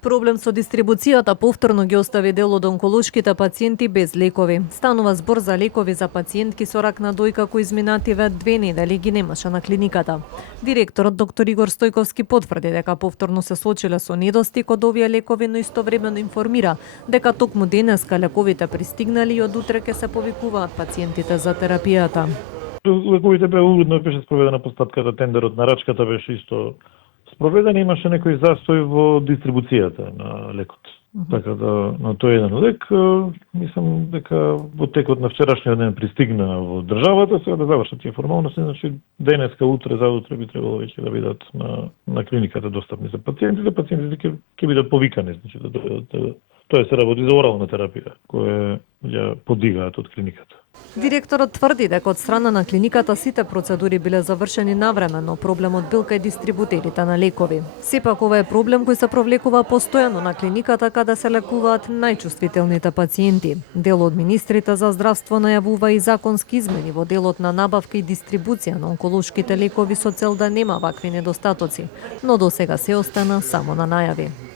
Проблем со дистрибуцијата повторно ги остави дел од онколошките пациенти без лекови. Станува збор за лекови за пациентки со рак на дојка кои изминативе 2 недели ги немаше на клиниката. Директорот доктор Игор Стојковски потврди дека повторно се соочиле со недостиг од овие лекови, но истовремено информира дека токму денеска лековите пристигнали и од утре ќе се повикуваат пациентите за терапијата. Лековите беа улудно, беше спроведена постапката, тендерот на рачката беше исто спроведен, имаше некој застој во дистрибуцијата на лекот. Така да, на тој еден лек, мислам дека во текот на вчерашниот ден пристигна во државата, сега да завршат тие формалности, значи денеска, утре, заутре би требало веќе да бидат на клиниката достапни за пациентите. Пациентите ќе бидат повикани, значи да дојдат. Тоа се работи за орална терапија, која ја подигаат од клиниката. Директорот тврди дека од страна на клиниката сите процедури биле завршени навремено, проблемот бил кај дистрибутерите на лекови. Сепак ова е проблем кој се провлекува постојано на клиниката каде се лекуваат најчувствителните пациенти. Дел од министрите за здравство најавува и законски измени во делот на набавка и дистрибуција на онколошките лекови со цел да нема вакви недостатоци, но досега се остана само на најави.